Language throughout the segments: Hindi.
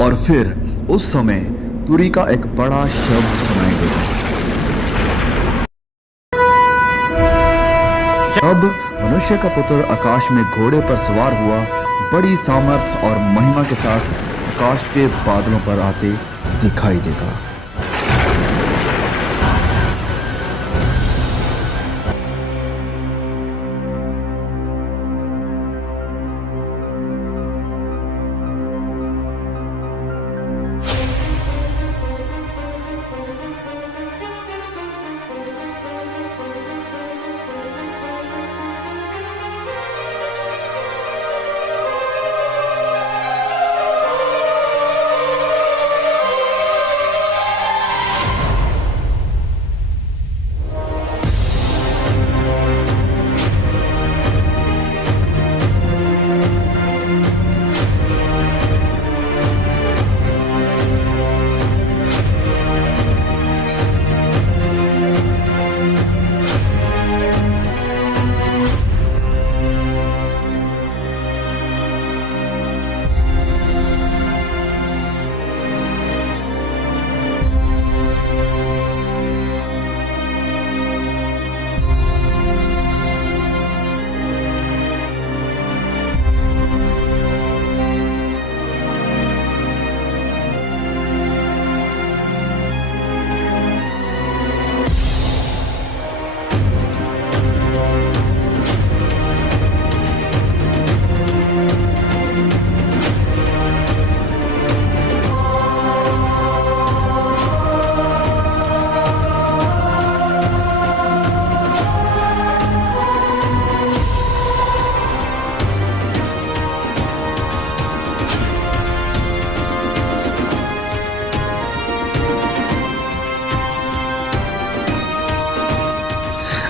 और फिर उस समय तुरी का एक बड़ा शब्द सुनाई देगा। अब मनुष्य का पुत्र आकाश में घोड़े पर सवार हुआ बड़ी सामर्थ और महिमा के साथ आकाश के बादलों पर आते दिखाई देगा।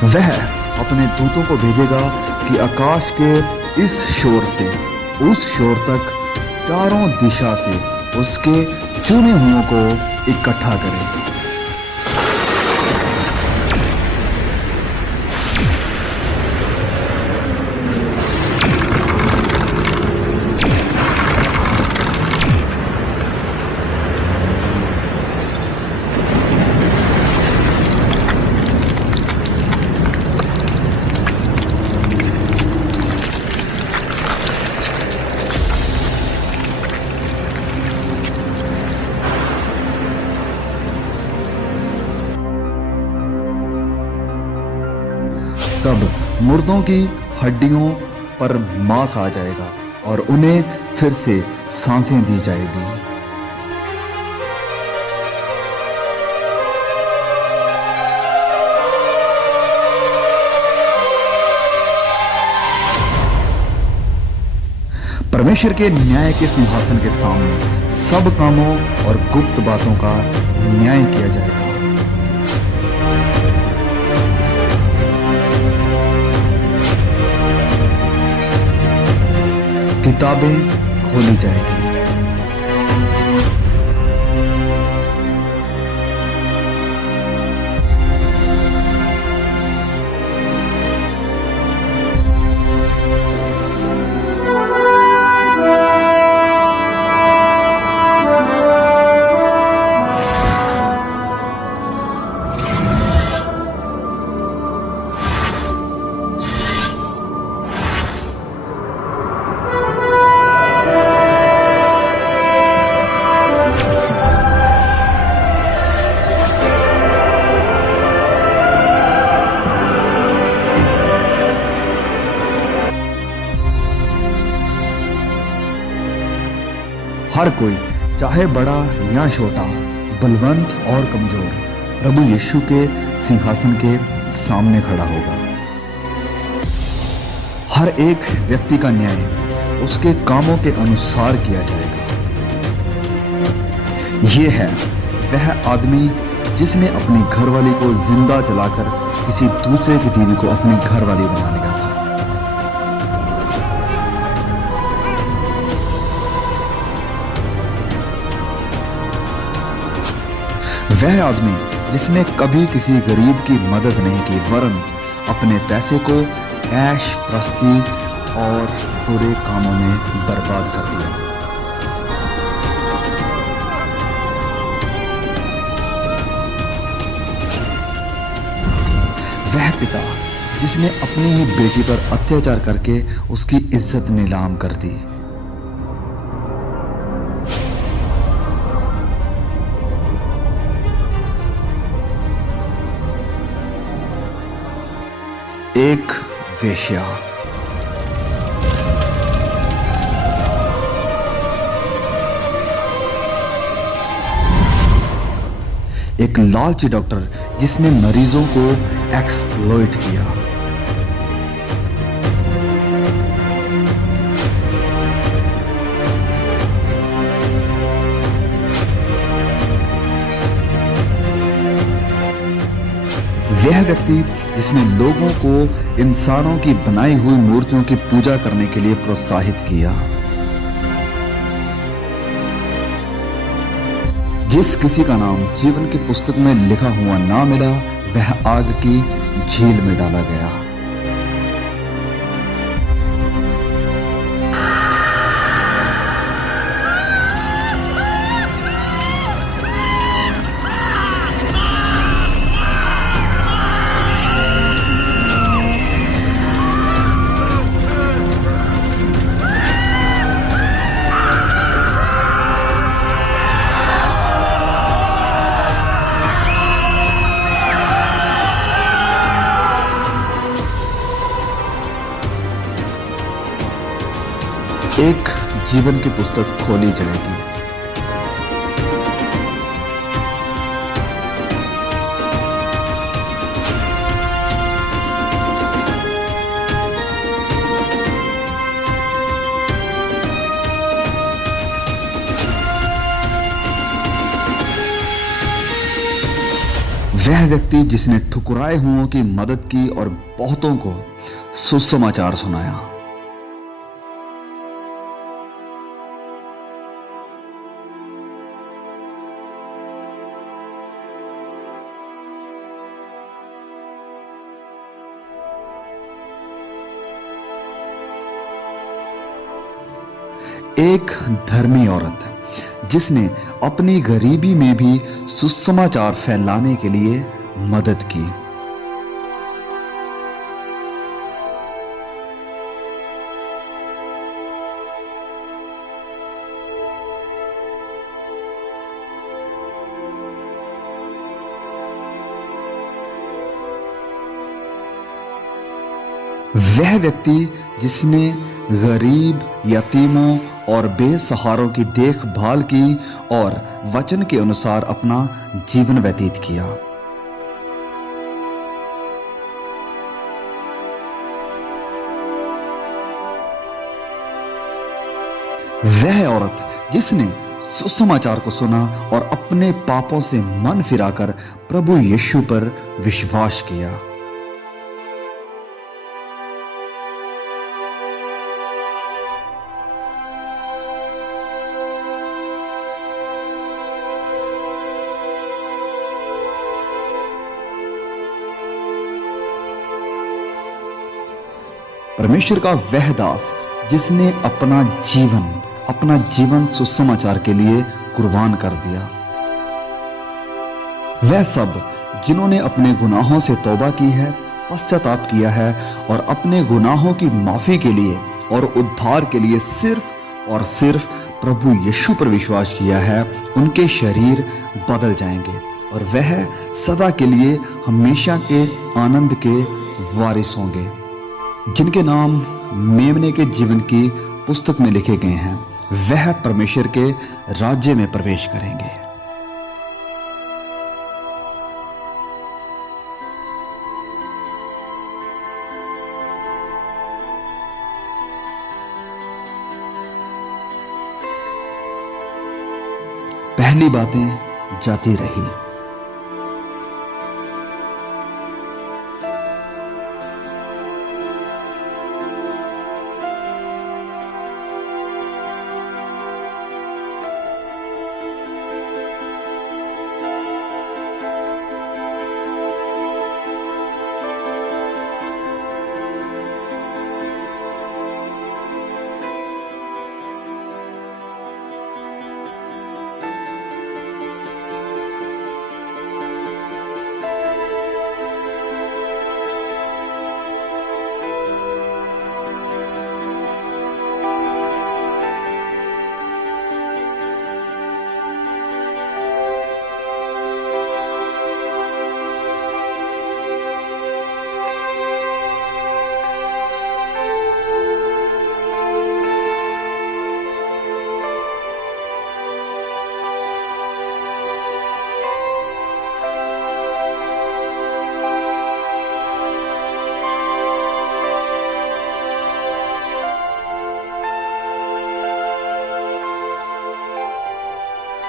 वह अपने दूतों को भेजेगा कि आकाश के इस शोर से उस शोर तक चारों दिशा से उसके चुने हुओं को इकट्ठा करें। तब मुर्दों की हड्डियों पर मांस आ जाएगा और उन्हें फिर से सांसें दी जाएगी। परमेश्वर के न्याय के सिंहासन के सामने सब कामों और गुप्त बातों का न्याय किया जाएगा। किताबें खोली जाएगी। हर कोई, चाहे बड़ा या छोटा, बलवंत और कमजोर, प्रभु यीशु के सिंहासन के सामने खड़ा होगा। हर एक व्यक्ति का न्याय उसके कामों के अनुसार किया जाएगा। ये है वह आदमी जिसने अपनी घरवाली को जिंदा जलाकर किसी दूसरे की बीवी को अपनी घरवाली बना लिया था। वह आदमी जिसने कभी किसी गरीब की मदद नहीं की, वरन अपने पैसे को ऐश प्रस्ती और बुरे कामों में बर्बाद कर दिया। पिता जिसने अपनी ही बेटी पर अत्याचार करके उसकी इज्जत नीलाम कर दी। एक वेश्या। एक लालची डॉक्टर जिसने मरीजों को एक्सप्लॉइट किया। वह व्यक्ति जिसने लोगों को इंसानों की बनाई हुई मूर्तियों की पूजा करने के लिए प्रोत्साहित किया। जिस किसी का नाम जीवन की पुस्तक में लिखा हुआ ना मिला, वह आग की झील में डाला गया। एक जीवन की पुस्तक खोली जाएगी। वह व्यक्ति जिसने ठुकराए हुओं की मदद की और बहुतों को सुसमाचार सुनाया। एक धर्मी औरत जिसने अपनी गरीबी में भी सुसमाचार फैलाने के लिए मदद की। वह व्यक्ति जिसने गरीब, यतीमों और बेसहारों की देखभाल की और वचन के अनुसार अपना जीवन व्यतीत किया। वह औरत जिसने सुसमाचार को सुना और अपने पापों से मन फिराकर प्रभु यीशु पर विश्वास किया। परमेश्वर का वह दास जिसने अपना जीवन सुसमाचार के लिए कुर्बान कर दिया। वह सब जिन्होंने अपने गुनाहों से तौबा की है, पश्चाताप किया है और अपने गुनाहों की माफी के लिए और उद्धार के लिए सिर्फ और सिर्फ प्रभु यीशु पर विश्वास किया है, उनके शरीर बदल जाएंगे और वह सदा के लिए हमेशा के आनंद के वारिस होंगे, जिनके नाम मेमने के जीवन की पुस्तक में लिखे गए हैं। वह परमेश्वर के राज्य में प्रवेश करेंगे। पहली बातें जाती रही।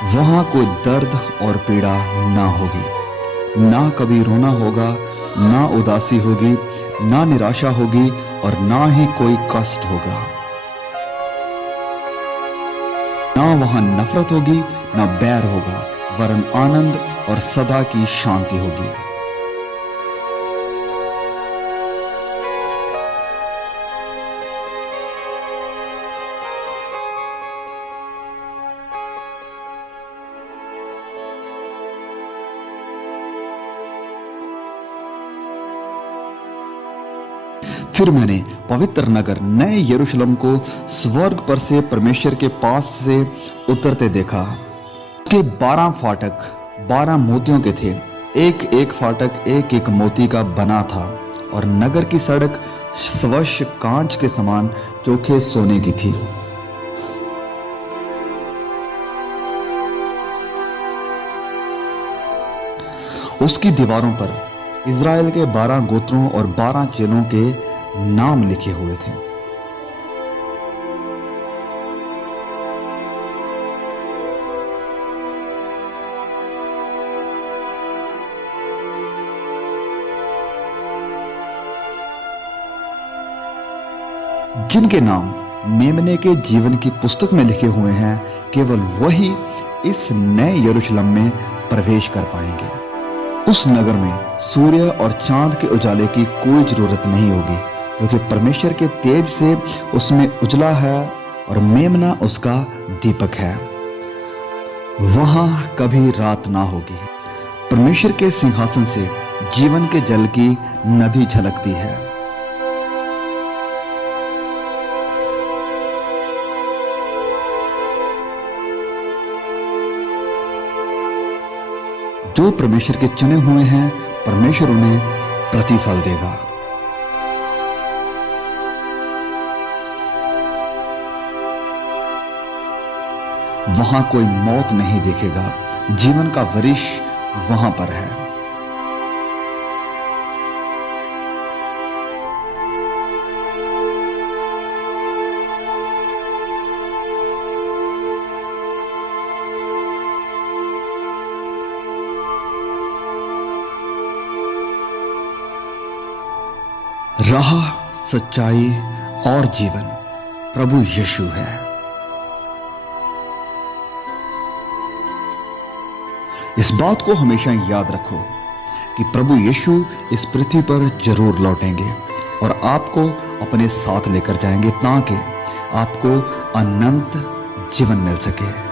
वहां कोई दर्द और पीड़ा ना होगी, ना कभी रोना होगा, ना उदासी होगी, ना निराशा होगी और ना ही कोई कष्ट होगा। ना वहां नफरत होगी, ना बैर होगा, वरन आनंद और सदा की शांति होगी। फिर मैंने पवित्र नगर नए यरूशलेम को स्वर्ग पर से परमेश्वर के पास से उतरते देखा। उसके 12 फाटक 12 मोतियों के थे, एक एक फाटक एक एक मोती का बना था और नगर की सड़क स्वच्छ कांच के समान चोखे सोने की थी। उसकी दीवारों पर इज़राइल के 12 गोत्रों और 12 चेलों के नाम लिखे हुए थे। जिनके नाम मेमने के जीवन की पुस्तक में लिखे हुए हैं, केवल वही इस नए यरूशलेम में प्रवेश कर पाएंगे। उस नगर में सूर्य और चांद के उजाले की कोई जरूरत नहीं होगी, क्योंकि परमेश्वर के तेज से उसमें उजला है और मेमना उसका दीपक है। वहां कभी रात ना होगी। परमेश्वर के सिंहासन से जीवन के जल की नदी झलकती है। जो परमेश्वर के चुने हुए हैं, परमेश्वर उन्हें प्रतिफल देगा। वहां कोई मौत नहीं देखेगा, जीवन का वृक्ष वहां पर है। राह, सच्चाई और जीवन प्रभु यीशु है। इस बात को हमेशा याद रखो कि प्रभु यीशु इस पृथ्वी पर जरूर लौटेंगे और आपको अपने साथ लेकर जाएंगे ताकि आपको अनंत जीवन मिल सके।